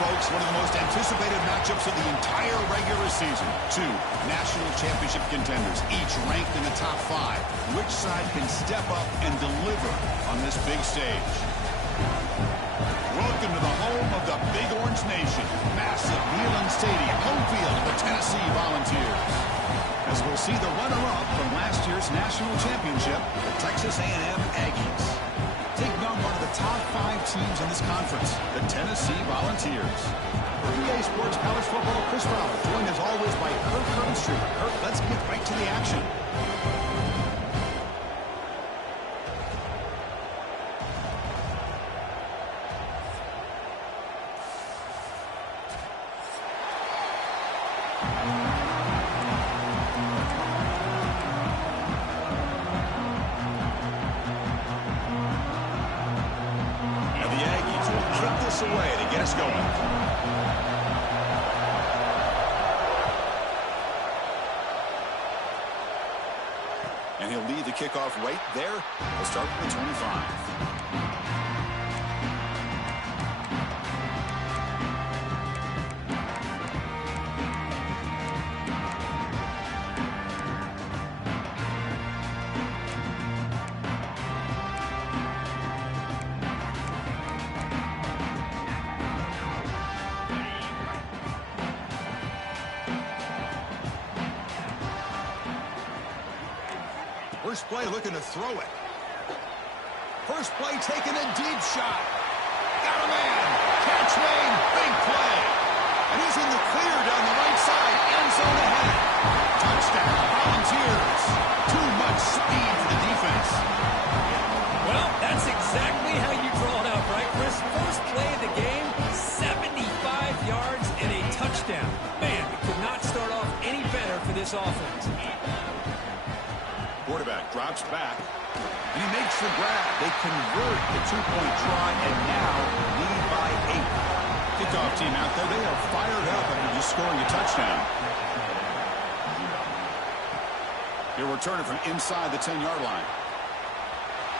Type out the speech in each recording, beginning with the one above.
Folks, one of the most anticipated matchups of the entire regular season. Two national championship contenders, each ranked in the top 5. Which side can step up and deliver on this big stage? Welcome to the home of the Big Orange Nation. Massive Neyland Stadium, home field of the Tennessee Volunteers. As we'll see the runner-up from last year's national championship, the Texas A&M Aggies, taking on one of the top 5 teams in this conference, the Tennessee Volunteers. For EA Sports College Football, Chris Fowler, joined as always by Kurt Kernstreet. Kurt, let's get right to the action. Away to get us going. And he'll lead the kickoff right there. We'll start with the 25. First play looking to throw it. First play taking a deep shot. Got a man. Catch made. Big play. And he's in the clear down the right side. End zone ahead. Touchdown. Volunteers. Too much speed for the defense. Well, that's exactly how you draw it out, right, Chris? First play of the game, 75 yards and a touchdown. Man, it could not start off any better for this offense. Quarterback drops back, and he makes the grab. They convert the two-point try, and now lead by 8. Kickoff team out there, they are fired up after just scoring a touchdown. He'll return it from inside the 10-yard line.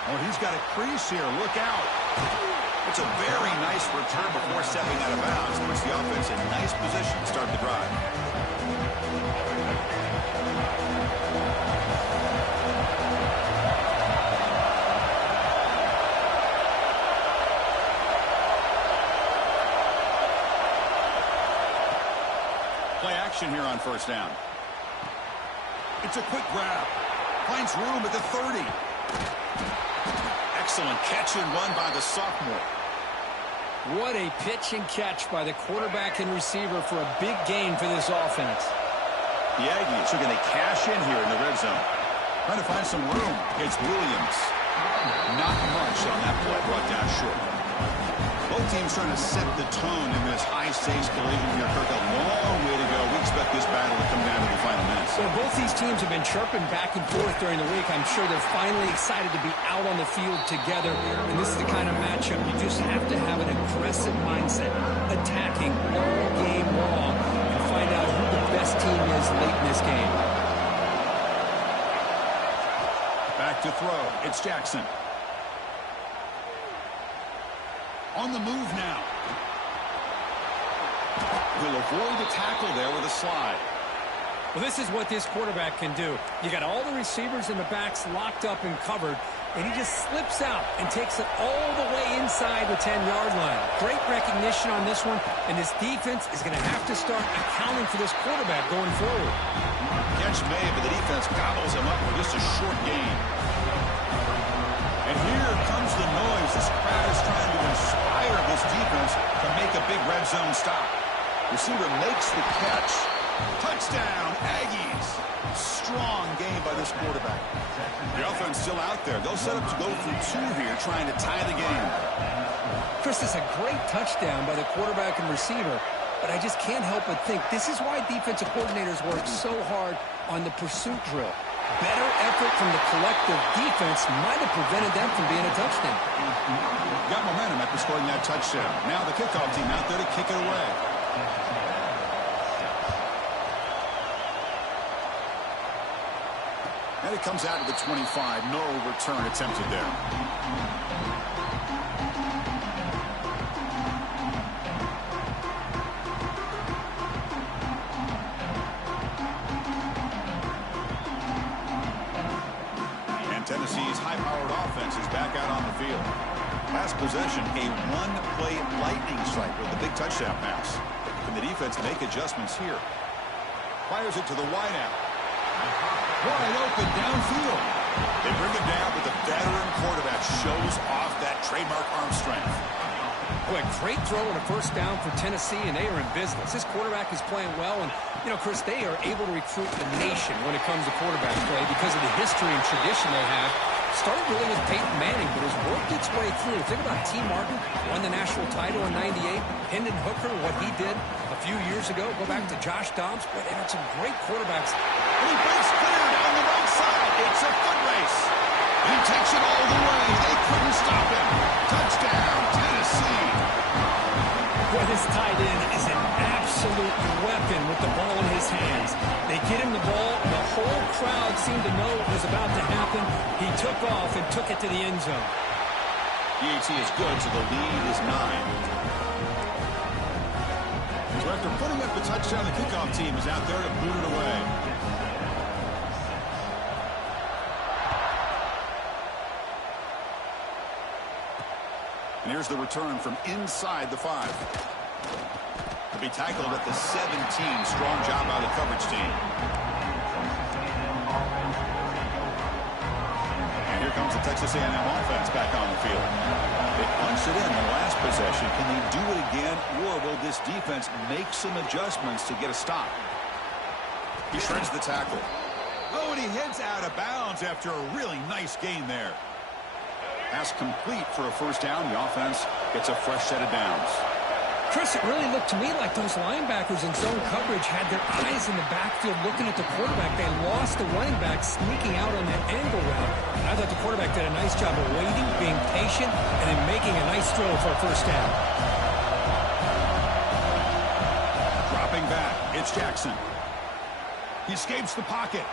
Oh, he's got a crease here. Look out. It's a very nice return before stepping out of bounds. Puts the offense in nice position to start the drive. Play action here on first down. It's a quick grab. Finds room at the 30. Excellent catch and run by the sophomore. What a pitch and catch by the quarterback and receiver for a big gain for this offense. The Aggies are going to cash in here in the red zone. Trying to find some room. It's Williams. Not much on that play. Brought down short. Both teams trying to set the tone in this high-stakes collision here. Kirk, a long way to go. We expect this battle to come down to the final minutes. So both these teams have been chirping back and forth during the week. I'm sure they're finally excited to be out on the field together. And this is the kind of matchup you just have to have an aggressive mindset, attacking all game long, and find out who the best team is late in this game. Back to throw. It's Jackson. On the move now. He'll avoid the tackle there with a slide. Well, this is what this quarterback can do. You got all the receivers and the backs locked up and covered, and he just slips out and takes it all the way inside the 10-yard line. Great recognition on this one, and this defense is going to have to start accounting for this quarterback going forward. Catch made, but the defense gobbles him up for just a short gain. And here comes the noise. This crowd is trying to inspire this defense to make a big red zone stop. Receiver makes the catch. Touchdown, Aggies. Strong game by this quarterback. The offense still out there. They'll set up to go for 2 here, trying to tie the game. Chris, this is a great touchdown by the quarterback and receiver, but I just can't help but think this is why defensive coordinators work so hard on the pursuit drill. Better effort from the collective defense might have prevented them from being a touchdown. Got momentum after scoring that touchdown. Now the kickoff team out there to kick it away. And it comes out to the 25. No return attempted there. And Tennessee's high-powered offense is back out on the field. Last possession, a one-play lightning strike with a big touchdown pass. Can the defense make adjustments here? Fires it to the wideout. Wide open downfield. They bring it down, but the veteran quarterback shows off that trademark arm strength. Boy, a great throw and a first down for Tennessee, and they are in business. This quarterback is playing well, and, you know, Chris, they are able to recruit the nation when it comes to quarterback play because of the history and tradition they have. Started really with Peyton Manning, but has worked its way through. Think about T. Martin, won the national title in '98. Hendon Hooker, what he did a few years ago. Go back to Josh Dobbs. Boy, they had some great quarterbacks. And he breaks clear down the right side. It's a foot race. He takes it all the way. They couldn't stop him. Touchdown, Tennessee. Boy, this tight end is an absolute weapon with the ball in his hands. They get him the ball. The whole crowd seemed to know what was about to happen. He took off and took it to the end zone. EAT is good, so the lead is 9. So after putting up the touchdown, the kickoff team is out there to boot it away. And here's the return from inside the 5. To be tackled at the 17. Strong job by the coverage team. And here comes the Texas A&M offense back on the field. They punched it in the last possession. Can they do it again, or will this defense make some adjustments to get a stop? He shreds the tackle. Oh, and he heads out of bounds after a really nice gain there. Pass complete for a first down. The offense gets a fresh set of downs. Chris, it really looked to me like those linebackers in zone coverage had their eyes in the backfield looking at the quarterback. They lost the running back sneaking out on that angle route. And I thought the quarterback did a nice job of waiting, being patient, and then making a nice throw for a first down. Dropping back, it's Jackson. He escapes the pocket.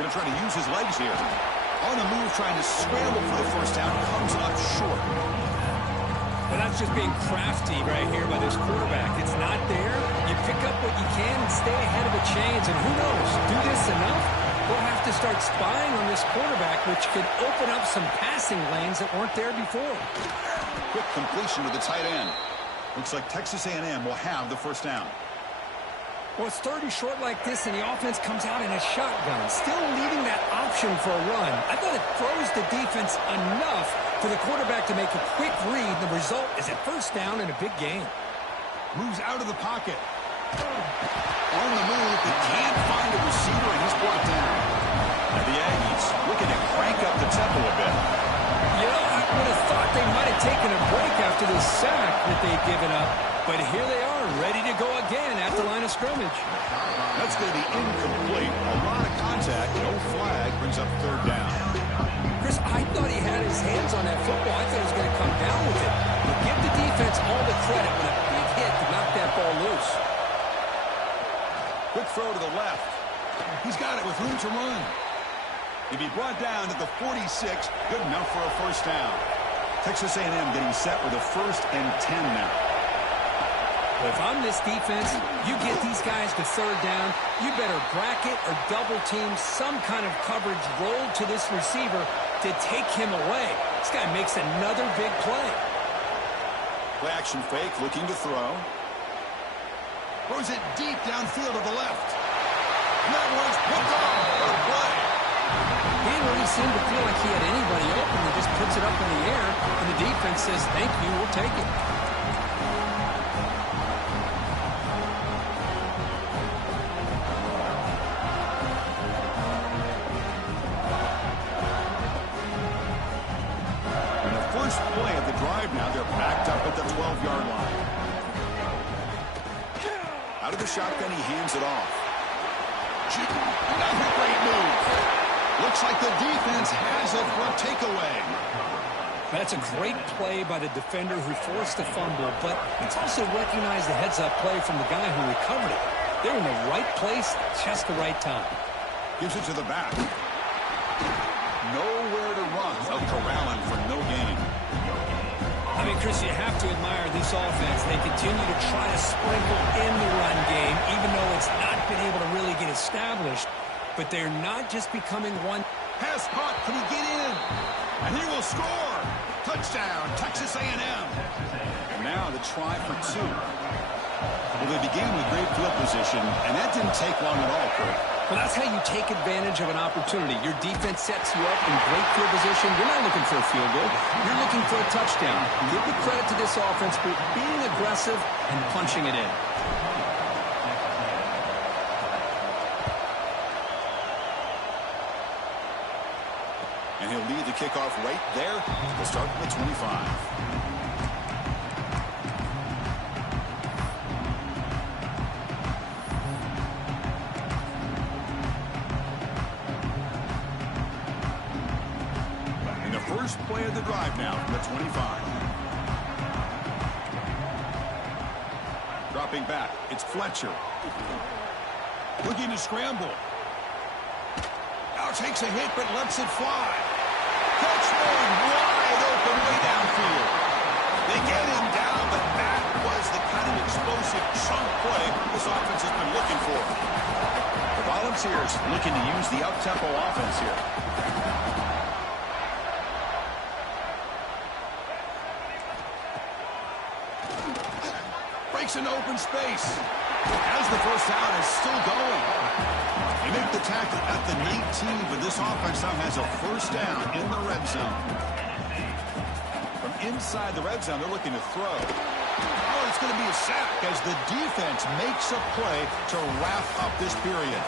Going to try to use his legs here. On the move, trying to scramble for the first down. Comes up short. And that's just being crafty right here by this quarterback. It's not there. You pick up what you can and stay ahead of the chains. And who knows, do this enough, we'll have to start spying on this quarterback, which could open up some passing lanes that weren't there before. Quick completion to the tight end. Looks like Texas A&M will have the first down. Well, it's third and short like this, and the offense comes out in a shotgun, still leaving that option for a run. I thought it throws the defense enough for the quarterback to make a quick read. The result is a first down in a big game. Moves out of the pocket. On the move, he can't find a receiver, and he's brought down. And the Aggies looking to crank up the tempo a bit. You know, I would have thought they might have taken a break after this sack that they'd given up. But here they are, ready to go again at the line of scrimmage. That's going to be incomplete. A lot of contact, no flag, brings up third down. Chris, I thought he had his hands on that football. I thought he was going to come down with it. But give the defense all the credit with a big hit to knock that ball loose. Quick throw to the left. He's got it with room to run. He'd be brought down at the 46. Good enough for a first down. Texas A&M getting set with a 1st and 10 now. If I'm this defense, you get these guys to third down, you better bracket or double team some kind of coverage roll to this receiver to take him away. This guy makes another big play. Play action fake, looking to throw. Throws it deep downfield to the left. And that one's picked off. What a play. He didn't really seem to feel like he had anybody open. He just puts it up in the air, and the defense says, thank you, we'll take it. Play of the drive now. They're backed up at the 12-yard line. Out of the shotgun, he hands it off. Another great move. Looks like the defense has it for a takeaway. That's a great play by the defender who forced the fumble, but it's also recognized the heads-up play from the guy who recovered it. They're in the right place, just the right time. Gives it to the back. Nowhere to run. Out corralling for no gain. I mean, Chris, you have to admire this offense. They continue to try to sprinkle in the run game, even though it's not been able to really get established. But they're not just becoming one. Pass caught. Can he get in? And he will score. Touchdown, Texas A&M. And now the try for two. Well, they began with great field position, and that didn't take long at all, Kurt. Well, that's how you take advantage of an opportunity. Your defense sets you up in great field position. You're not looking for a field goal. You're looking for a touchdown. Give the credit to this offense for being aggressive and punching it in. And he'll lead the kickoff right there. We'll start from the 25. First play of the drive now from the 25. Dropping back, it's Fletcher. Looking to scramble. Now takes a hit, but lets it fly. Catch made wide open way downfield. They get him down, but that was the kind of explosive chunk play this offense has been looking for. The Volunteers looking to use the up-tempo offense here. Breaks into open space. As the first down is still going. They make the tackle at the 19, but this offense now has a first down in the red zone. From inside the red zone, they're looking to throw. Oh, it's going to be a sack as the defense makes a play to wrap up this period.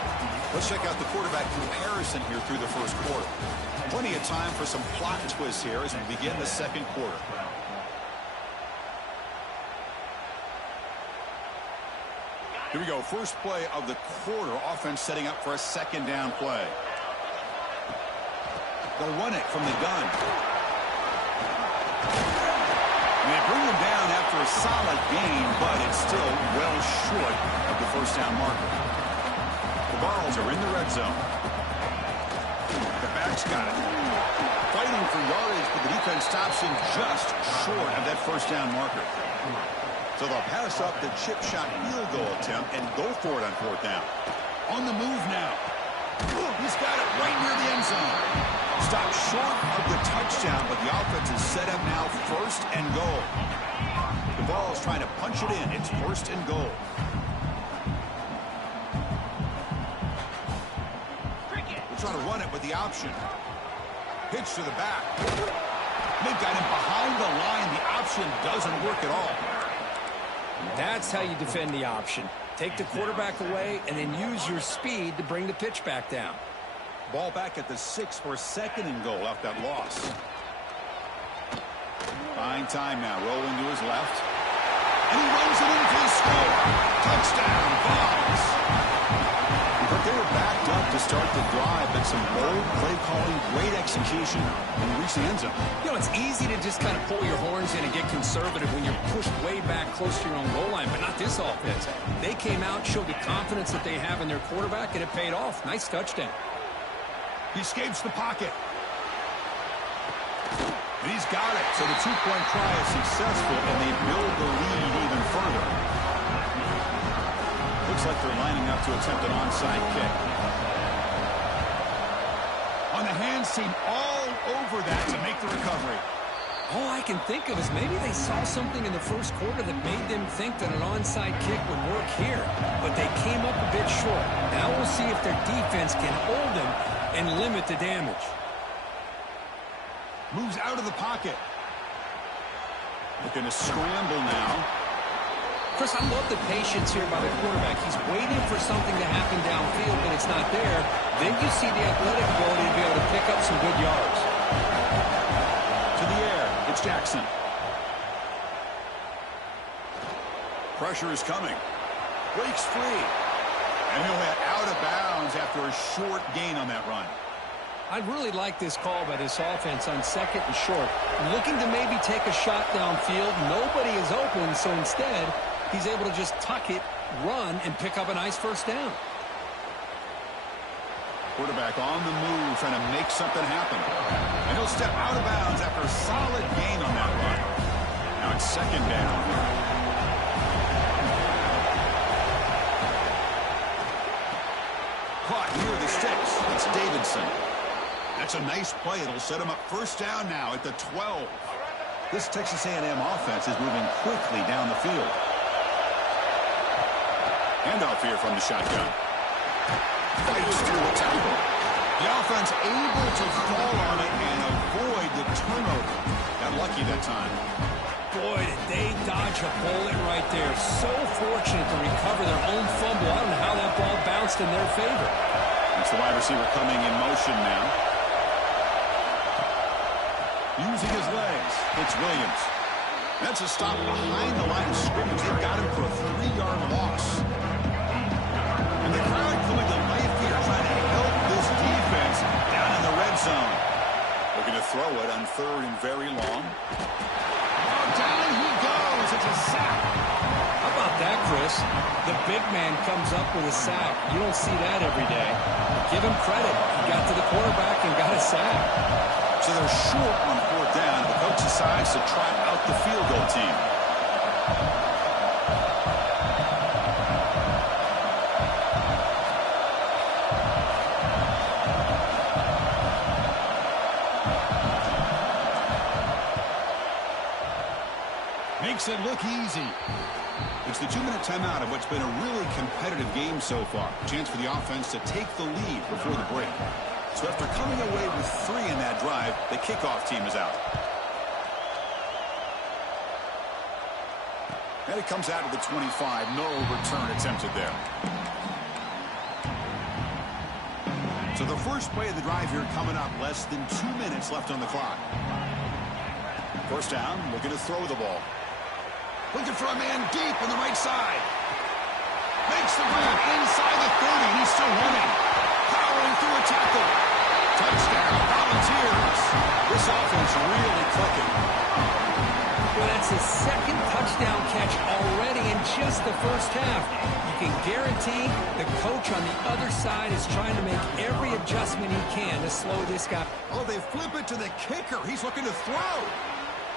Let's check out the quarterback comparison here through the first quarter. Plenty of time for some plot twists here as we begin the second quarter. Here we go, first play of the quarter. Offense setting up for a second down play. They'll run it from the gun. And they bring him down after a solid gain, but it's still well short of the first down marker. The Vols are in the red zone. The back's got it. Fighting for yardage, but the defense stops him just short of that first down marker. So they'll pass up the chip shot field goal attempt and go for it on fourth down. On the move now. He's got it right near the end zone. Stopped short of the touchdown, but the offense is set up now first and goal. The Vols trying to punch it in. It's first and goal. We'll try to run it with the option. Pitch to the back. They've got him behind the line. The option doesn't work at all. That's how you defend the option. Take the quarterback away and then use your speed to bring the pitch back down. Ball back at the 6 for second and goal off that loss. Fine time now. Rolling to his left. And he runs it in for the score. Touchdown, Vols. But they were backed up to start the drive, but some bold play calling, great execution, and reach the end zone. You know, it's easy to just kind of pull your horns in and get conservative when you're pushed way back close to your own goal line, but not this offense. They came out, showed the confidence that they have in their quarterback, and it paid off. Nice touchdown. He escapes the pocket. And he's got it. So the two-point try is successful, and they build the lead even further. Looks like they're lining up to attempt an onside kick. On the hands team, all over that to make the recovery. All I can think of is maybe they saw something in the first quarter that made them think that an onside kick would work here, but they came up a bit short. Now we'll see if their defense can hold them and limit the damage. Moves out of the pocket. Looking to scramble now. Chris, I love the patience here by the quarterback. He's waiting for something to happen downfield, but it's not there. Then you see the athletic ability to be able to pick up some good yards. To the air, it's Jackson. Pressure is coming. Breaks free. And he'll head out of bounds after a short gain on that run. I really like this call by this offense on second and short. Looking to maybe take a shot downfield. Nobody is open, so instead, he's able to just tuck it, run, and pick up a nice first down. Quarterback on the move, trying to make something happen. And he'll step out of bounds after a solid gain on that run. Now it's second down. Caught near the sticks. It's Davidson. That's a nice play. It'll set him up first down now at the 12. This Texas A&M offense is moving quickly down the field. Handoff here from the shotgun. Fights through the tackle. The offense able to fall on it and avoid the turnover. Got lucky that time. Boy, did they dodge a bullet right there. So fortunate to recover their own fumble. I don't know how that ball bounced in their favor. That's the wide receiver coming in motion now. Using his legs, it's Williams. That's a stop behind the line of scrimmage. They've got him for a 3-yard loss. And the crowd coming to life here, trying to help this defense down in the red zone. Looking to throw it on third and very long. Oh, down he goes. It's a sack. How about that, Chris? The big man comes up with a sack. You don't see that every day. Give him credit. He got to the quarterback and got a sack. So they're short on fourth down. The coach decides to try out the field goal team. Makes it look easy. It's the 2-minute timeout of what's been a really competitive game so far. Chance for the offense to take the lead before the break. So after coming away with 3 in that drive, the kickoff team is out. And it comes out of the 25. No return attempted there. So the first play of the drive here coming up. Less than 2 minutes left on the clock. First down, looking to throw the ball. Looking for a man deep on the right side. Makes the grab inside the 30, and he's still running. Powering through a tackle. Touchdown, Volunteers. This offense really clicking. Well, that's his second touchdown catch already in just the first half. You can guarantee the coach on the other side is trying to make every adjustment he can to slow this guy. Oh, they flip it to the kicker. He's looking to throw.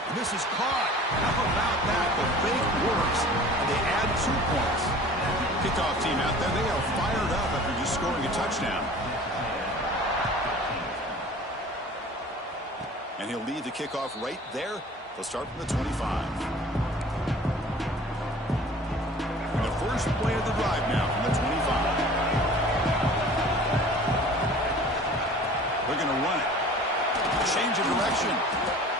And this is caught. How about that? The fake works, and they add 2 points. Kickoff team out there, they are fired up after just scoring a touchdown. And he'll leave the kickoff right there. They'll start from the 25. And the first play of the drive now from the 25. They're going to run it. Change of direction.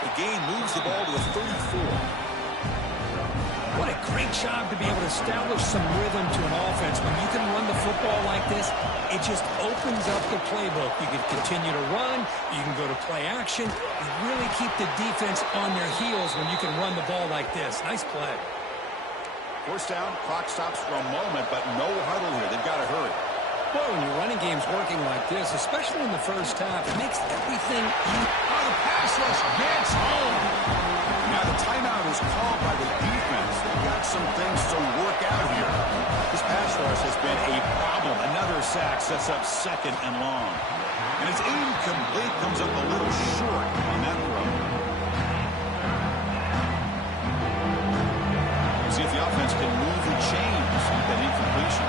The gain moves the ball to the 34. What a great job to be able to establish some rhythm to an offense. When you can run the football like this, it just opens up the playbook. You can continue to run. You can go to play action. You really keep the defense on their heels when you can run the ball like this. Nice play. First down, clock stops for a moment, but no huddle here. They've got to hurry. Boy, when your running game's working like this, especially in the first half, it makes everything Oh, the pass rush gets home. Now the timeout is called by the defense. They've got some things to work out here. This pass rush has been a problem. Another sack sets up second and long. And it's incomplete, comes up a little short on that throw. See if the offense can move the chains with that incompletion.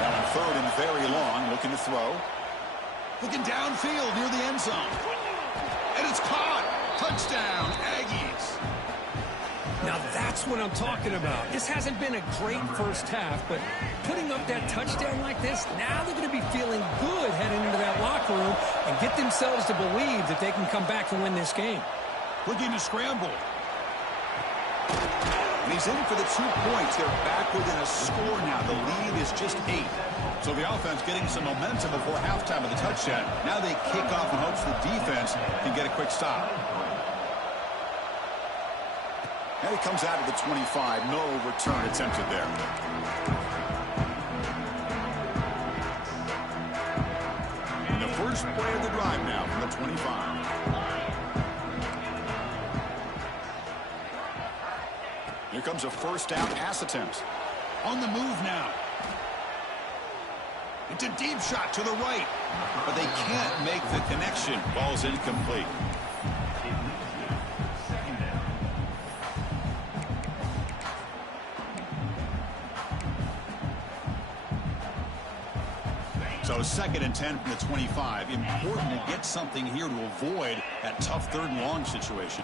Now on third and very long, looking to throw. Looking downfield near the end zone. And it's caught. Touchdown, Aggies. Now that's what I'm talking about. This hasn't been a great first half, but putting up that touchdown like this, now they're going to be feeling good heading into that locker room and get themselves to believe that they can come back and win this game. Looking to scramble. And he's in for the 2 points. They're back within a score now. The lead is just 8. So the offense getting some momentum before halftime of the touchdown. Now they kick off in hopes the defense can get a quick stop. And it comes out of the 25. No return attempted there. And the first play of the drive now from the 25. Here comes a first down pass attempt. On the move now. It's a deep shot to the right. But they can't make the connection. Ball's incomplete. So 2nd and 10 from the 25. Important to get something here to avoid that tough 3rd and long situation.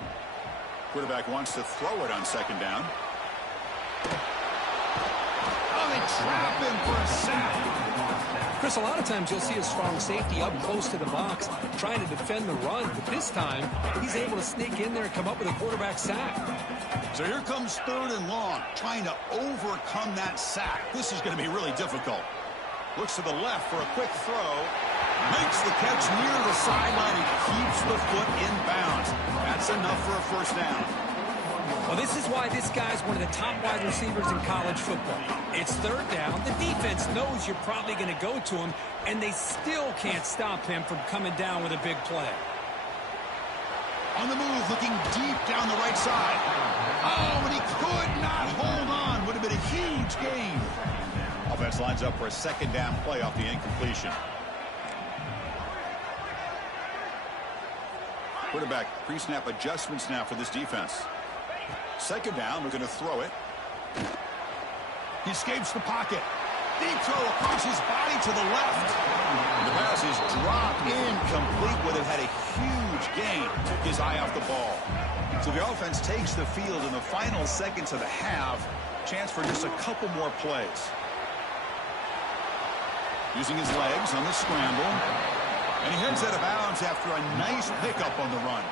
Quarterback wants to throw it on 2nd down. Oh, they trap him for a sack. Chris, a lot of times you'll see a strong safety up close to the box trying to defend the run, but this time he's able to sneak in there and come up with a quarterback sack. So here comes 3rd and long, trying to overcome that sack. This is going to be really difficult. Looks to the left for a quick throw. Makes the catch near the sideline and keeps the foot in bounds. That's enough for a 1st down. Well, this is why this guy's one of the top wide receivers in college football. It's 3rd down. The defense knows you're probably going to go to him, and they still can't stop him from coming down with a big play. On the move, looking deep down the right side. Oh, and he could not hold on. Would have been a huge gain. Offense lines up for a 2nd down play off the incompletion. Quarterback pre-snap adjustments now for this defense. 2nd down, we're going to throw it. He escapes the pocket. Deep throw across his body to the left. The pass is dropped incomplete. Would have had a huge gain. Took his eye off the ball. So the offense takes the field in the final seconds of the half. Chance for just a couple more plays. Using his legs on the scramble. And he heads out of bounds after a nice pickup on the run.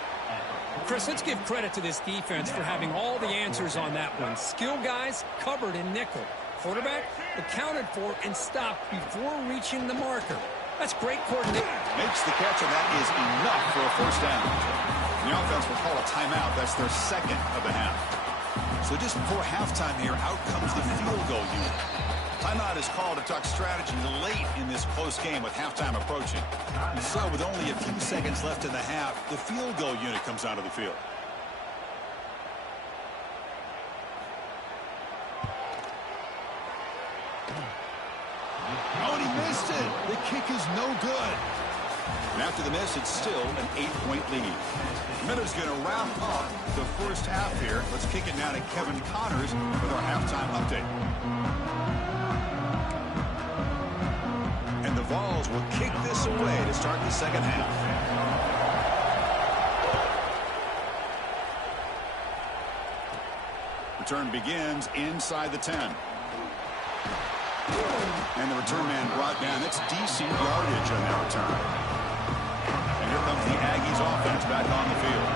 Chris, let's give credit to this defense for having all the answers on that one. Skill guys covered in nickel. Quarterback accounted for and stopped before reaching the marker. That's great coordination. Makes the catch, and that is enough for a 1st down. The offense will call a timeout. That's their 2nd of the half. So just before halftime here, out comes the field goal unit. Timeout is called to talk strategy late in this close game with halftime approaching. So with only a few seconds left in the half, the field goal unit comes out of the field. Oh, and he missed it. The kick is no good. And after the miss, it's still an 8-point lead. Miller's going to wrap up the 1st half here. Let's kick it now to Kevin Connors with our halftime update. And the Vols will kick this away to start the 2nd half. Return begins inside the 10. And the return man brought down. It's decent yardage on that return. And here comes the Aggies offense back on the field.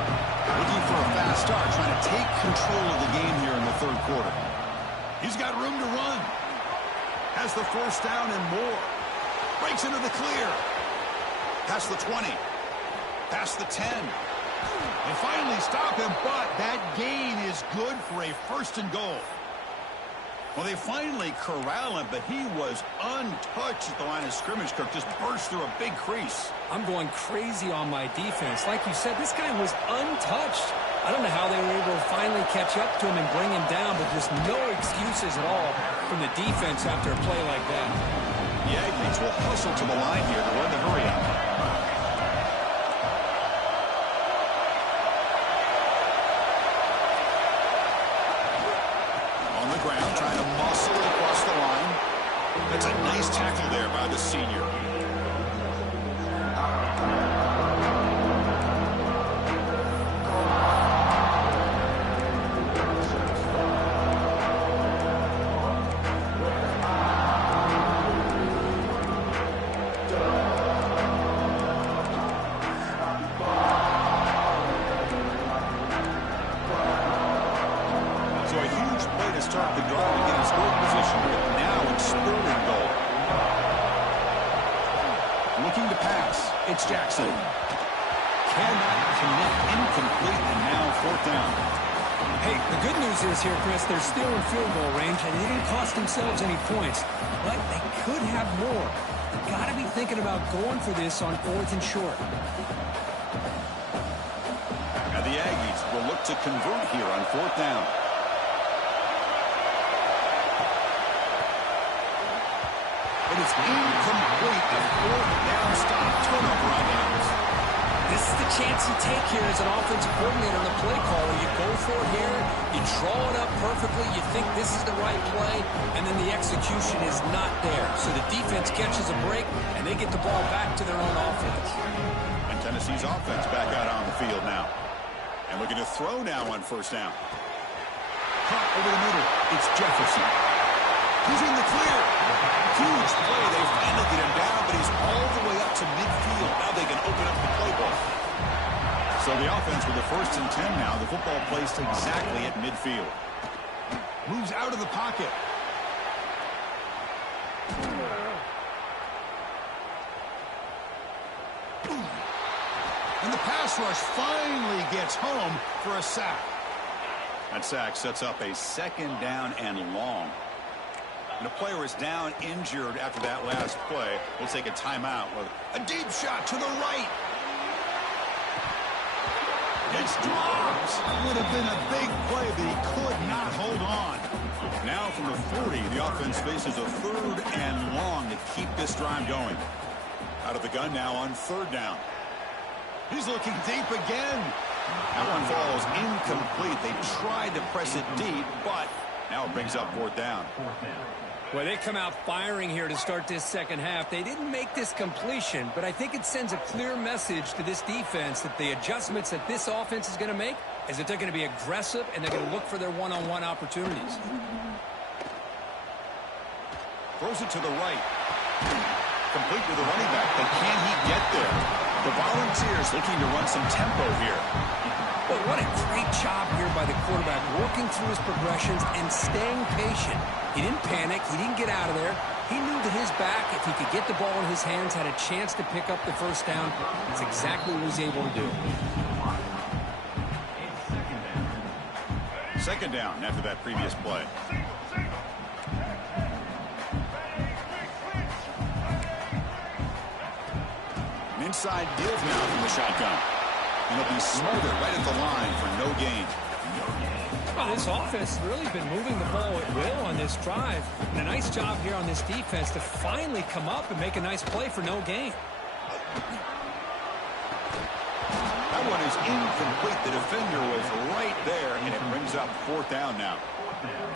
Looking for a fast start, trying to take control of the game here in the 3rd quarter. He's got room to run. Has the 1st down and more. Breaks into the clear. Past the 20. Past the 10. They finally stop him, but that gain is good for a 1st and goal. Well, they finally corral him, but he was untouched at the line of scrimmage. Kirk just burst through a big crease. I'm going crazy on my defense. Like you said, this guy was untouched. I don't know how they were able to finally catch up to him and bring him down, but there's no excuses at all from the defense after a play like that. The Aggies will hustle to the line here to run the hurry up. Trying to muscle it across the line. That's a nice tackle there by the senior. Start the drive and get in scoring position, but now it's 3rd and goal. Looking to pass. It's Jackson. Cannot connect, incomplete, and now 4th down. Hey, the good news is here, Chris, they're still in field goal range, and they didn't cost themselves any points, but they could have more. They've got to be thinking about going for this on 4th and short. Now the Aggies will look to convert here on 4th down. It is it's incomplete. A fourth down stop. Turnover on downs. This is the chance you take here as an offensive coordinator and a play caller. You go for it here, you draw it up perfectly, you think this is the right play, and then the execution is not there. So the defense catches a break, and they get the ball back to their own offense. And Tennessee's offense back out on the field now. And looking to throw now on first down. Caught over the middle. It's Jefferson. He's in the clear. Huge play. They finally get him down, but he's all the way up to midfield. Now they can open up the playbook. So the offense with the 1st and 10 now. The football placed exactly at midfield. Moves out of the pocket. And the pass rush finally gets home for a sack. That sack sets up a 2nd down and long. And the player is down injured after that last play. We'll take a timeout with a deep shot to the right. It's dropped. Would have been a big play, but he could not hold on. Now from the 40, the offense faces a 3rd and long to keep this drive going. Out of the gun now on 3rd down. He's looking deep again. That one falls incomplete. They tried to press it deep, but now it brings up 4th down. Well, they come out firing here to start this second half. They didn't make this completion, but I think it sends a clear message to this defense that the adjustments that this offense is going to make is that they're going to be aggressive and they're going to look for their one-on-one opportunities. Throws it to the right. Complete with the running back, but can he get there? The Volunteers looking to run some tempo here. But what a great job here by the quarterback, working through his progressions and staying patient. He didn't panic. He didn't get out of there. He knew that his back, if he could get the ball in his hands, had a chance to pick up the 1st down. That's exactly what he was able to do. 2nd down after that previous play. An inside give now from the shotgun. And he'll be smothered right at the line for no gain. Well, this offense has really been moving the ball at will on this drive. And a nice job here on this defense to finally come up and make a nice play for no gain. That one is incomplete. The defender was right there, and it brings up 4th down now.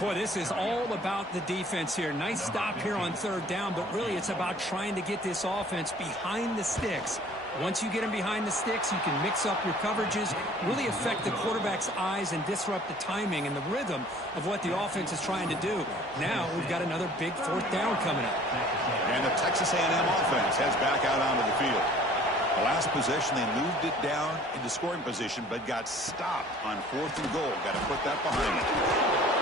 Boy, this is all about the defense here. Nice stop here on 3rd down, but really it's about trying to get this offense behind the sticks. Once you get them behind the sticks, you can mix up your coverages, really affect the quarterback's eyes and disrupt the timing and the rhythm of what the offense is trying to do. Now we've got another big 4th down coming up. And the Texas A&M offense heads back out onto the field. The last possession, they moved it down into scoring position, but got stopped on 4th and goal. Got to put that behind them.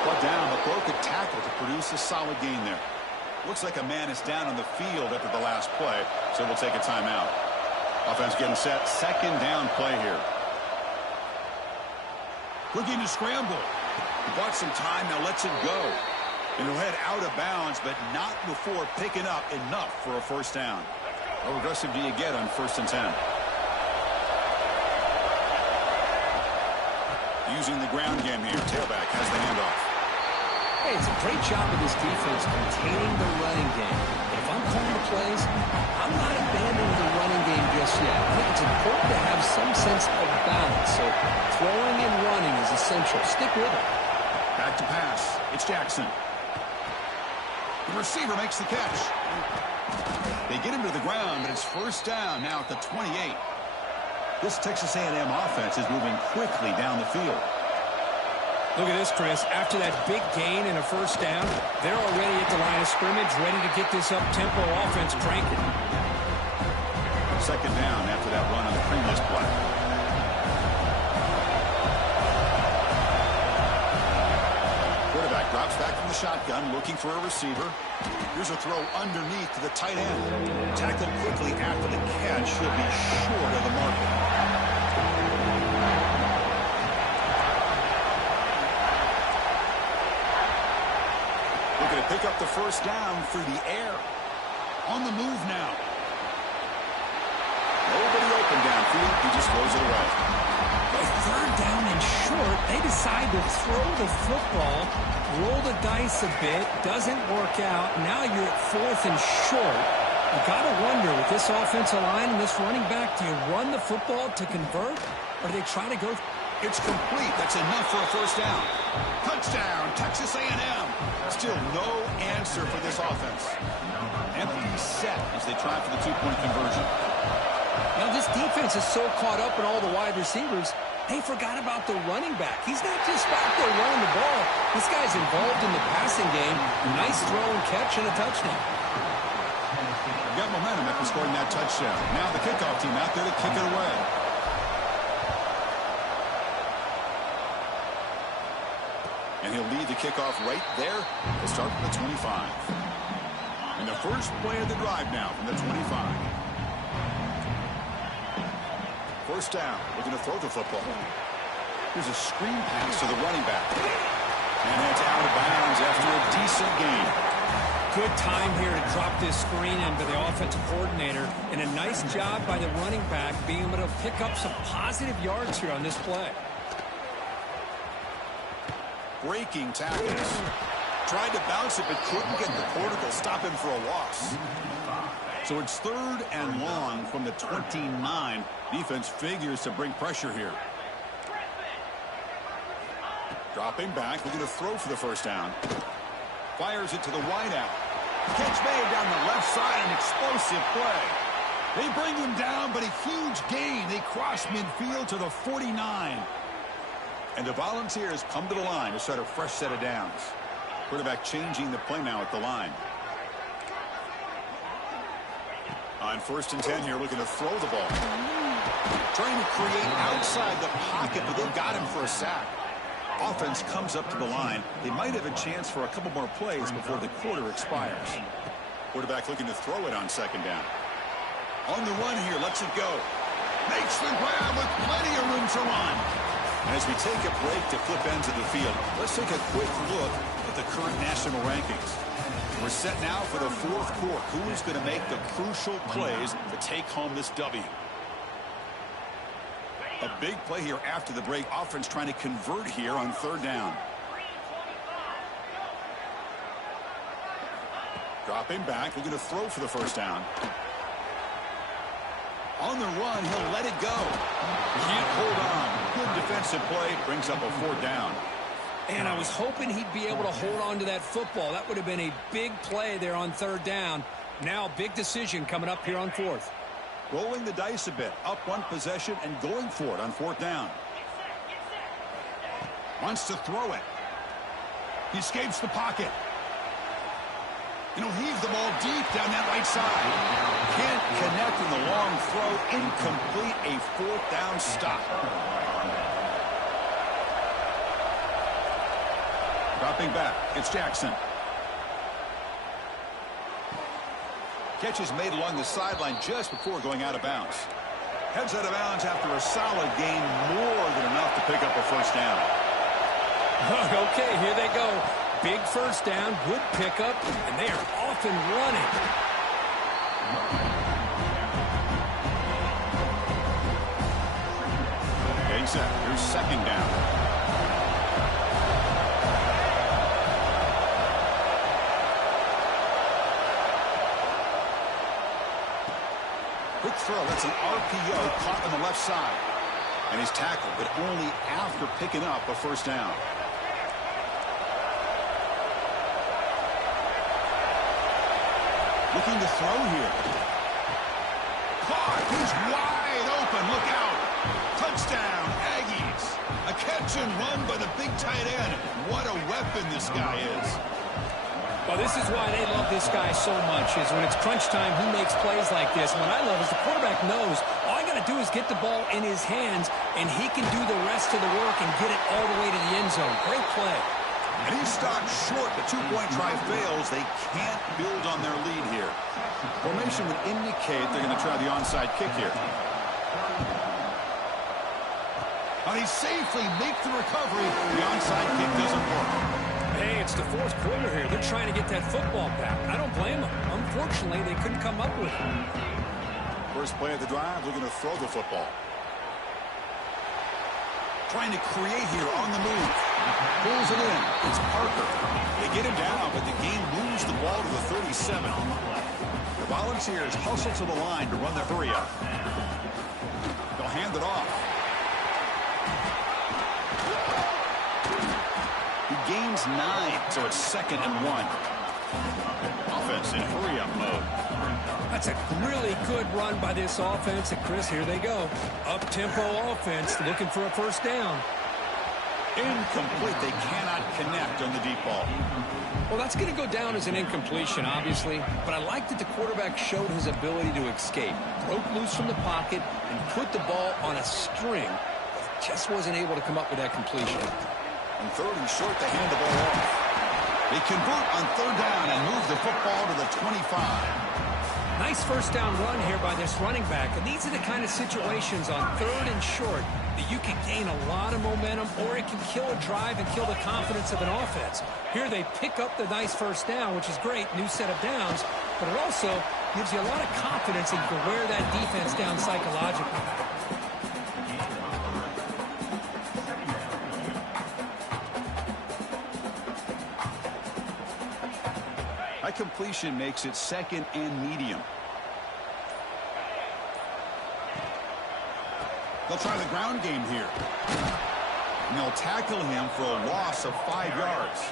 Brought down, but broke a tackle to produce a solid gain there. Looks like a man is down on the field after the last play, so we'll take a timeout. Offense getting set. 2nd down play here. Looking to scramble. He bought some time, now lets it go. And he'll head out of bounds, but not before picking up enough for a 1st down. How aggressive do you get on 1st and 10? Using the ground game here. Tailback has the handoff. Hey, it's a great job of this defense containing the running game. But if I'm calling the plays, I'm not abandoning the running game just yet. I think it's important to have some sense of balance. So throwing and running is essential. Stick with it. Back to pass. It's Jackson. The receiver makes the catch. They get him to the ground, but it's 1st down now at the 28. This Texas A&M offense is moving quickly down the field. Look at this, Chris. After that big gain and a 1st down, they're already at the line of scrimmage, ready to get this up-tempo offense cranking. 2nd down after that run on the previous play. Quarterback drops back from the shotgun, looking for a receiver. Here's a throw underneath to the tight end. Tackled quickly after the catch. He'll be short of the marker. Looking to pick up the 1st down through the air. On the move now. Nobody open downfield. He just throws it away. Third down and short. They decide to throw the football, roll the dice a bit, doesn't work out. Now you're at fourth and short. You got to wonder, with this offensive line and this running back, do you run the football to convert, or do they try to go? It's complete. That's enough for a first down. Touchdown, Texas A&M. Still no answer for this offense. Empty set as they try for the two-point conversion. Now, this defense is so caught up in all the wide receivers, they forgot about the running back. He's not just back there running the ball. This guy's involved in the passing game. Nice throw and catch and a touchdown. Got momentum after scoring that touchdown. Now the kickoff team out there to kick it away. And he'll lead the kickoff right there. He'll start from the 25. And the first play of the drive now from the 25. First down, looking to throw the football. Here's a screen pass to the running back. And that's out of bounds after a decent gain. Good time here to drop this screen into the offensive coordinator. And a nice job by the running back being able to pick up some positive yards here on this play. Breaking tackles. Tried to bounce it, but couldn't get the quarter to stop him for a loss. So it's third and long from the 29. Defense figures to bring pressure here. Dropping back, looking to throw for the first down. Fires it to the wideout. Catch made down the left side, an explosive play. They bring him down, but a huge gain. They cross midfield to the 49. And the Volunteers come to the line to start a fresh set of downs. Quarterback changing the play now at the line. On first and 10 here, looking to throw the ball. Trying to create outside the pocket, but they've got him for a sack. Offense comes up to the line. They might have a chance for a couple more plays before the quarter expires. Quarterback looking to throw it on second down. On the run here, lets it go. Makes the grab with plenty of room to run. And as we take a break to flip ends of the field, let's take a quick look at the current national rankings. We're set now for the fourth quarter. Who is going to make the crucial plays to take home this W? A big play here after the break. Offense trying to convert here on third down. Dropping back, looking to throw for the first down. On the run, he'll let it go. Can't hold on. Good defensive play, brings up a fourth down. And I was hoping he'd be able to hold on to that football. That would have been a big play there on third down. Now, big decision coming up here on fourth. Rolling the dice a bit. Up one possession and going for it on fourth down. Wants to throw it. He escapes the pocket. And he'll heave the ball deep down that right side. Can't connect in the long throw. Incomplete. A fourth down stop. Dropping back. It's Jackson. Catch is made along the sideline just before going out of bounds. Heads out of bounds after a solid gain, more than enough to pick up a first down. Okay, here they go. Big first down, good pickup, and they are off and running. Okay, set. Here's second down. Quick throw. That's an RPO caught on the left side. And he's tackled, but only after picking up a first down. Looking to throw here. Caught. He's wide open. Look out. Touchdown, Aggies. A catch and run by the big tight end. What a weapon this guy is. Well, this is why they love this guy so much, is when it's crunch time, he makes plays like this. What I love is the quarterback knows all I got to do is get the ball in his hands, and he can do the rest of the work and get it all the way to the end zone. Great play. And he's stopped short. The two-point try fails. They can't build on their lead here. Formation would indicate they're going to try the onside kick here. And he safely makes the recovery. The onside kick doesn't work. Hey, it's the fourth quarter here. They're trying to get that football back. I don't blame them. Unfortunately, they couldn't come up with it. First play of the drive, looking to throw the football. Trying to create here on the move. Pulls it in. It's Parker. They get him down, but the game moves the ball to the 37. The Volunteers hustle to the line to run their hurry up. They'll hand it off. He gains 9, so it's 2nd and 1. Offense in hurry-up mode. That's a really good run by this offense. And, Chris, here they go. Up-tempo offense looking for a first down. Incomplete. They cannot connect on the deep ball. Well, that's going to go down as an incompletion, obviously. But I like that the quarterback showed his ability to escape. Broke loose from the pocket and put the ball on a string. But just wasn't able to come up with that completion. On 3rd and short, they hand the ball off. They convert on 3rd down and move the football to the 25. Nice first down run here by this running back. And these are the kind of situations on 3rd and short that you can gain a lot of momentum, or it can kill a drive and kill the confidence of an offense. Here they pick up the nice first down, which is great, new set of downs, but it also gives you a lot of confidence and you can wear that defense down psychologically. That completion makes it 2nd and medium. They'll try the ground game here. And they'll tackle him for a loss of 5 yards.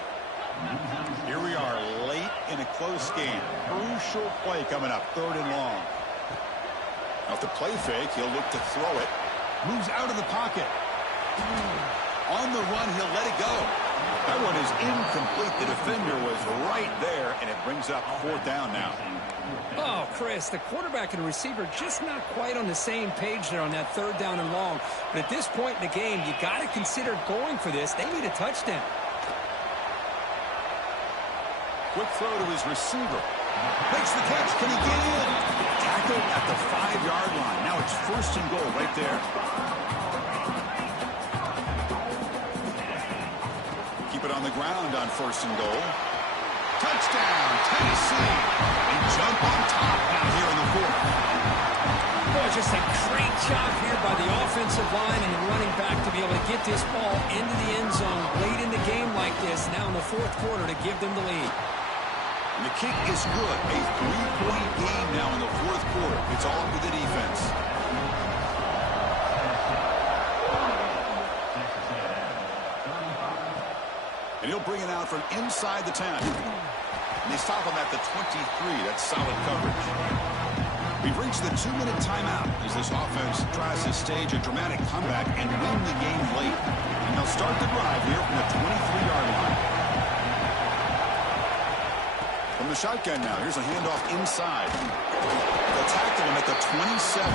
Here we are late in a close game. Crucial play coming up, 3rd and long. Now if the play fake, he'll look to throw it. Moves out of the pocket. On the run, he'll let it go. That one is incomplete. The defender was right there, and it brings up 4th down now. Oh, Chris, the quarterback and receiver just not quite on the same page there on that 3rd down and long. But at this point in the game, you got to consider going for this. They need a touchdown. Quick throw to his receiver. Makes the catch. Can he get in? Tackled at the 5-yard line. Now it's 1st and goal right there. Keep it on the ground on 1st and goal. Touchdown, Tennessee. They jump on top now here in the 4th. Boy, just a great job here by the offensive line and the running back to be able to get this ball into the end zone late in the game like this, now in the 4th quarter to give them the lead. And the kick is good. A 3-point game now in the 4th quarter. It's all to the defense. And he'll bring it out from inside the 10. And they stop him at the 23. That's solid coverage. We've reached the 2-minute timeout as this offense tries to stage a dramatic comeback and win the game late. And they'll start the drive here from the 23-yard line. From the shotgun now, here's a handoff inside. They'll tackle him at the 27.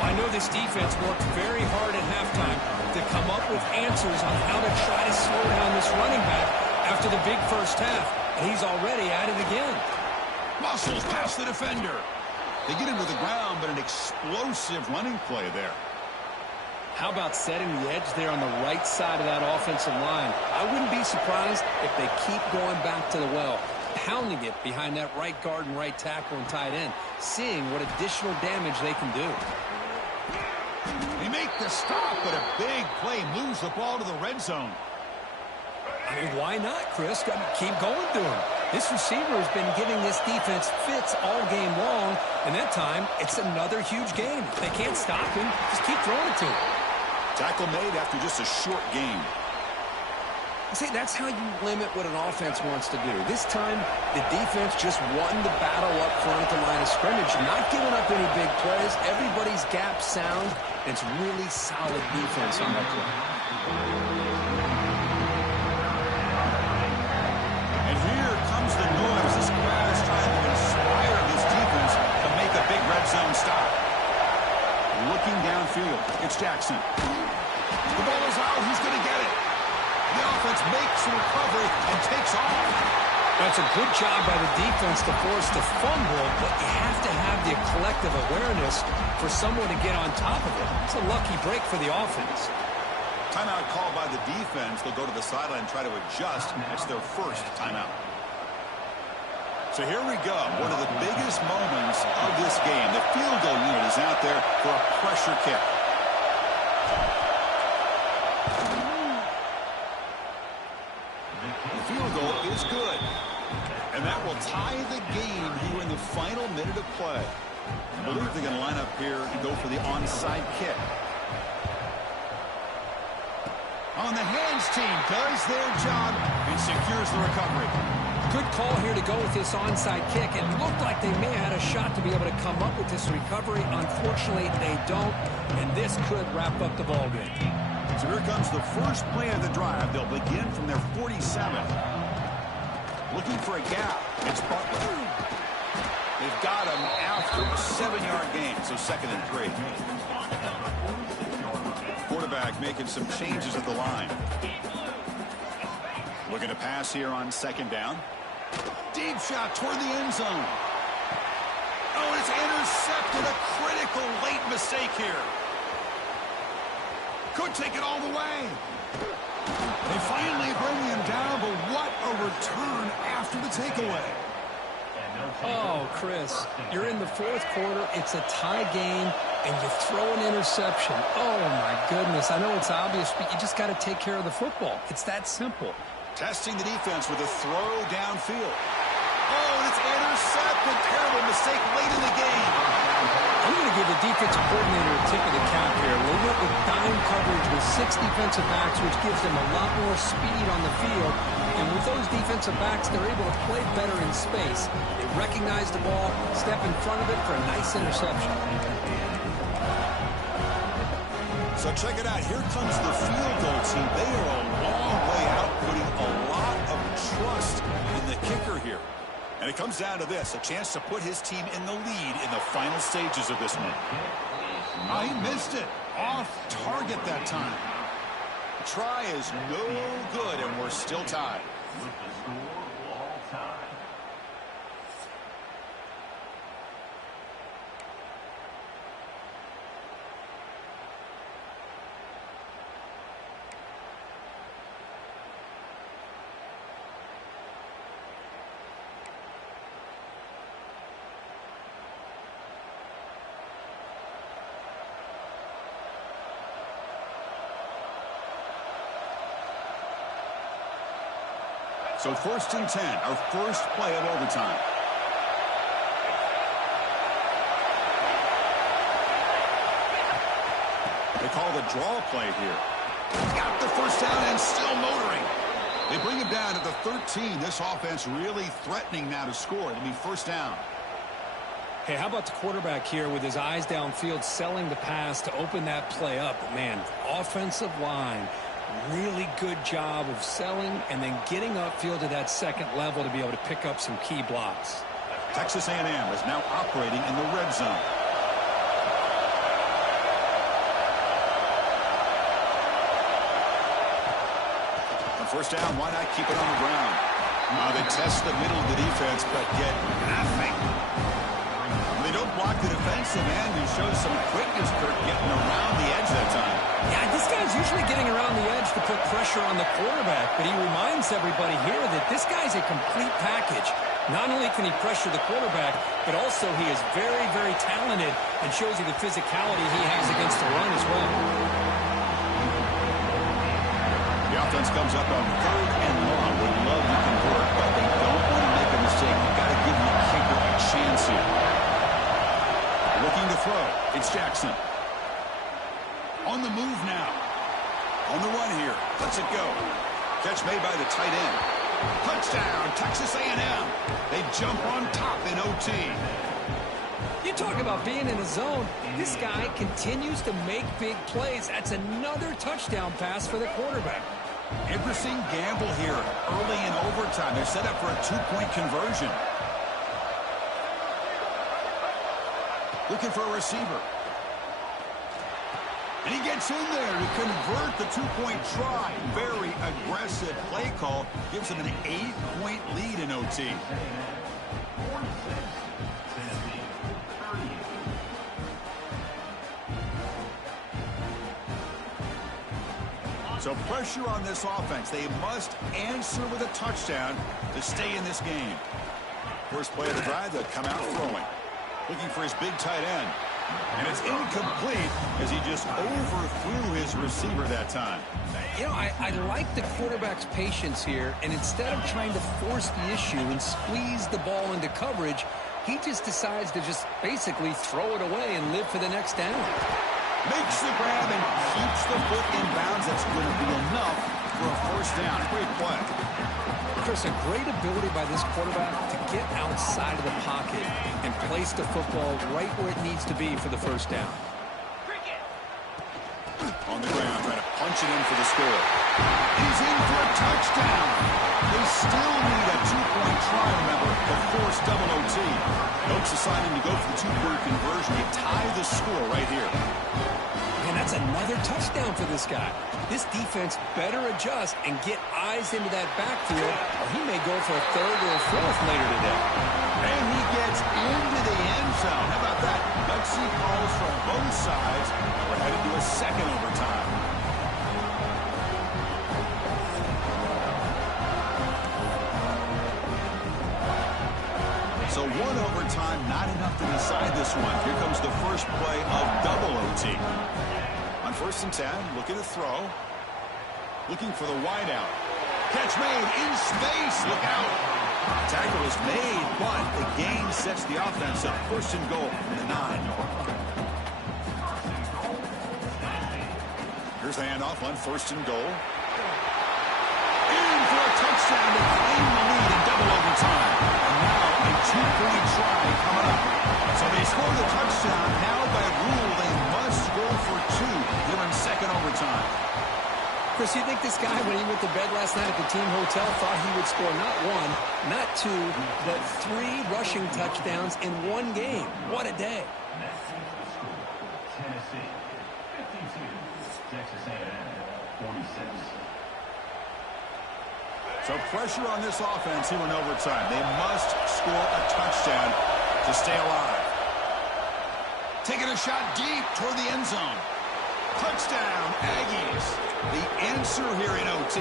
I know this defense worked very hard at halftime to come up with answers on how to try to slow down this running back after the big first half. And he's already at it again. Muscles past the defender. They get him to the ground, but an explosive running play there. How about setting the edge there on the right side of that offensive line? I wouldn't be surprised if they keep going back to the well, pounding it behind that right guard and right tackle and tight end, seeing what additional damage they can do. They make the stop, but a big play moves the ball to the red zone. I mean, why not, Chris? Keep going to him. This receiver has been giving this defense fits all game long, and that time, it's another huge game. If they can't stop him, just keep throwing it to him. Tackle made after just a short game. See, that's how you limit what an offense wants to do. This time, the defense just won the battle up front at the line of scrimmage, not giving up any big plays. Everybody's gap sound. It's really solid defense on that play. And here comes the noise. This crowd is trying to inspire this defense to make a big red zone stop. Looking downfield, it's Jackson. The ball is out. Who's going to get it? The offense makes a recovery and takes off. That's a good job by the defense to force the fumble, but you have to have the collective awareness for someone to get on top of it. It's a lucky break for the offense. Timeout called by the defense. They'll go to the sideline and try to adjust. It's their first timeout. So here we go. One of the biggest moments of this game. The field goal unit is out there for a pressure kick. And that will tie the game here in the final minute of play. I believe they're going to line up here and go for the onside kick. On the hands team does their job and secures the recovery. Good call here to go with this onside kick. It looked like they may have had a shot to be able to come up with this recovery. Unfortunately, they don't, and this could wrap up the ball game. So here comes the first play of the drive. They'll begin from their 47. Looking for a gap. It's Butler. They've got him after a 7-yard gain, so 2nd and 3. Quarterback making some changes at the line. Looking to pass here on 2nd down. Deep shot toward the end zone. Oh, it's intercepted. A critical late mistake here. Could take it all the way. They finally bring him down, but what a return after the takeaway. Oh, Chris, you're in the 4th quarter. It's a tie game, and you throw an interception. Oh, my goodness. I know it's obvious, but you just got to take care of the football. It's that simple. Testing the defense with a throw downfield. Oh, and it's intercepted. Terrible mistake late in the game. I'm going to give the defensive coordinator a tip of the cap here. They went with dime coverage with 6 defensive backs, which gives them a lot more speed on the field. And with those defensive backs, they're able to play better in space. They recognize the ball, step in front of it for a nice interception. So check it out. Here comes the field goal team. They are a long way out, putting a lot of trust in the kicker here. And it comes down to this, a chance to put his team in the lead in the final stages of this one. Oh, he missed it. Off target that time. The try is no good, and we're still tied. So 1st and 10, our first play of overtime. They call the draw play here. Got the first down and still motoring. They bring him down at the 13. This offense really threatening now to score. It'll be 1st down. Hey, how about the quarterback here with his eyes downfield, selling the pass to open that play up? But man, offensive line, really good job of selling and then getting upfield to that 2nd level to be able to pick up some key blocks. Texas A&M is now operating in the red zone. On 1st down, why not keep it on the ground? They test the middle of the defense, but get nothing. They don't block the defensive end and show some quickness, Kirk, getting around the edge that time. Yeah, this guy's usually getting around the edge to put pressure on the quarterback, but he reminds everybody here that this guy's a complete package. Not only can he pressure the quarterback, but also he is very, very talented and shows you the physicality he has against the run as well. The offense comes up on 3rd and long. Would love to convert, but they don't want to make a mistake. You've got to give the kicker a chance here. Looking to throw. It's Jackson. On the move now. On the run here. Let's it go. Catch made by the tight end. Touchdown, Texas A&M. They jump on top in OT. You talk about being in a zone. This guy continues to make big plays. That's another touchdown pass for the quarterback. Interesting gamble here early in overtime. They're set up for a 2-point conversion. Looking for a receiver. And he gets in there to convert the 2-point try. Very aggressive play call. Gives him an 8-point lead in OT. So pressure on this offense. They must answer with a touchdown to stay in this game. First play of the drive, they'll come out throwing. Looking for his big tight end. And it's incomplete as he just overthrew his receiver that time. You know, I like the quarterback's patience here, and instead of trying to force the issue and squeeze the ball into coverage, he just decides to just basically throw it away and live for the next down. Makes the grab and keeps the foot in bounds. That's going to be enough for a first down. Great play. Chris, a great ability by this quarterback to get outside of the pocket and place the football right where it needs to be for the first down. On the ground, trying to punch it in for the score. He's in for a touchdown. They still need a two-point try, remember, to force double OT. Oaks deciding to go for the two-point conversion. They tie the score right here. And that's another touchdown for this guy. This defense better adjust and get eyes into that backfield, or he may go for a third or a fourth later today. And he gets into the end zone. How about that? Gutsy calls from both sides. We're headed to a second overtime. So one overtime, not enough to decide this one. Here comes the first play of double OT. On 1st and 10, looking to throw. Looking for the wideout. Catch made in space. Look out. Tackle is made, but the gain sets the offense up. 1st and goal from the 9. Here's the handoff on 1st and goal. In for a touchdown to claim the lead in double overtime. And now a two-point try coming up. So they score the touchdown. Now by rule they must go for two here in second overtime. Chris, you think this guy, when he went to bed last night at the team hotel, thought he would score not one, not two, but 3 rushing touchdowns in one game? What a day. Tennessee, 52. Texas A&M, 46. So pressure on this offense here in overtime. They must score a touchdown to stay alive. Taking a shot deep toward the end zone. Touchdown, Aggies. The answer here in OT.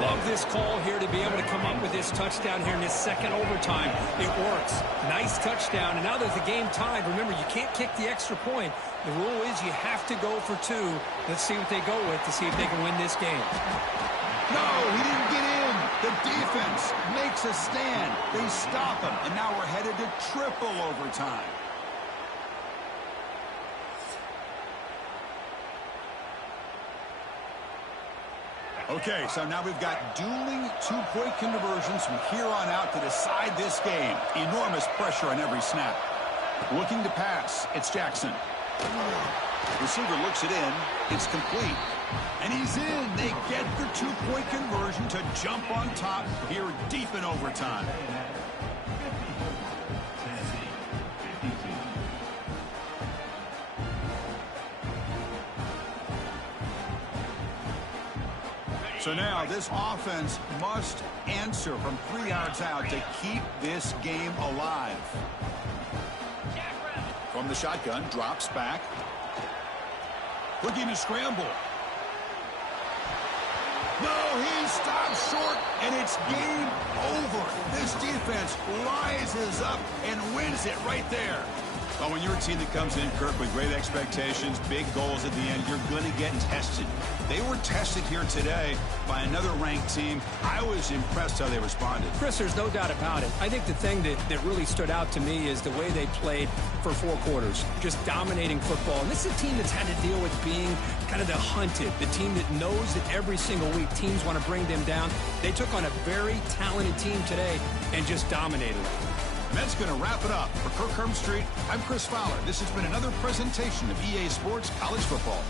Love this call here to be able to come up with this touchdown here in this second overtime. It works. Nice touchdown. And now there's the game tied. Remember, you can't kick the extra point. The rule is you have to go for 2. Let's see what they go with to see if they can win this game. No, he didn't get in. The defense makes a stand. They stop him. And now we're headed to triple overtime. Okay, so now we've got dueling two-point conversions from here on out to decide this game. Enormous pressure on every snap. Looking to pass. It's Jackson. Receiver looks it in. It's complete. And he's in. They get the two-point conversion to jump on top here deep in overtime. So now this offense must answer from 3 yards out to keep this game alive. From the shotgun, drops back. Looking to scramble. No, he stops short, and it's game over. This defense rises up and wins it right there. Well, when you're a team that comes in, Kirk, with great expectations, big goals at the end, you're going to get tested. They were tested here today by another ranked team. I was impressed how they responded. Chris, there's no doubt about it. I think the thing that really stood out to me is the way they played for 4 quarters, just dominating football. And this is a team that's had to deal with being kind of the hunted, the team that knows that every single week teams want to bring them down. They took on a very talented team today and just dominated them. And that's going to wrap it up. For Kirk Street, I'm Chris Fowler. This has been another presentation of EA Sports College Football.